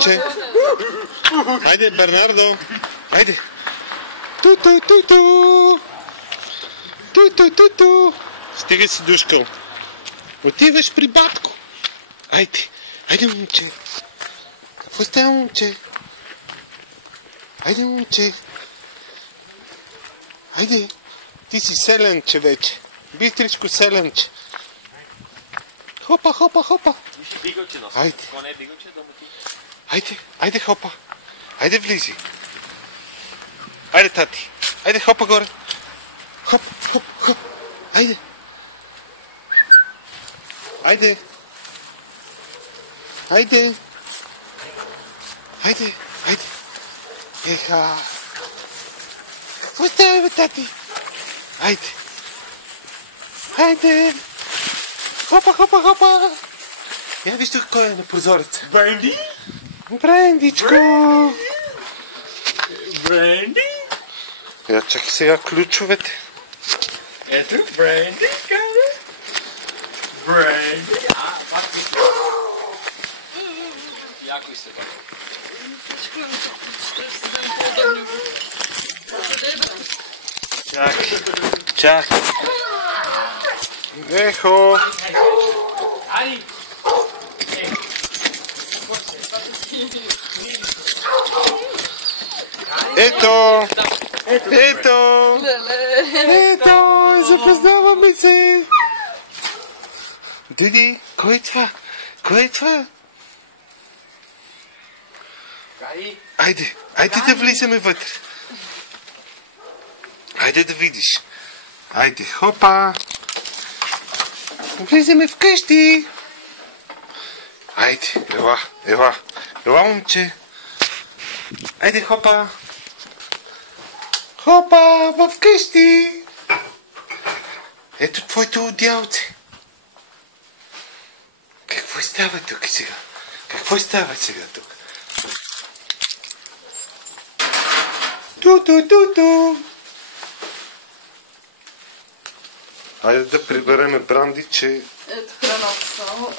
момче. Хайде, Бернардо. Хайде. Ту-ту-ту-ту. Ту-ту-ту-ту. Стига си душкал. Отиваш при батко. Хайде. Хайде, момче. Какво става, момче? Хайде, момче. Хайде. Ти си селенче вече. Бистричко селенче. Хопа, хопа, хопа. Хайде. Хайде, хайде, хопа. Хайде, влизи. Хайде, тати. Хайде, хопа горе. Хоп, хоп, хоп. Хайде. Хайде. Хайде. Хайде, хайде. Еха. Какво става, бе, тати? Хайде. Хайде. Хопа, хопа, хопа. Я вижте кой е на прозореца. Бренди? Брендичко. Бренди? Я чакай сега ключовете. Ето, Бренди, каже. Бренди. Яко и се бака. Всичко им ще седем по-удобно. Чакай. Чакай. Ехо. Ай! Ето. Ето. Ето. Запознаваме се. Диди, кой е това? Кой е това? Айде, айде да влизаме вътре. Айде да видиш. Айде, хопа. Влизаме вкъщи. Айде, ела, ела. Ела, момче. Айде, хопа. Хопа, вкъщи. Ето твоето одялце. Какво става тук сега? Какво става сега тук? Ту-ту-ту-ту. Хайде да прибереме Бранди, че... Ето храната само.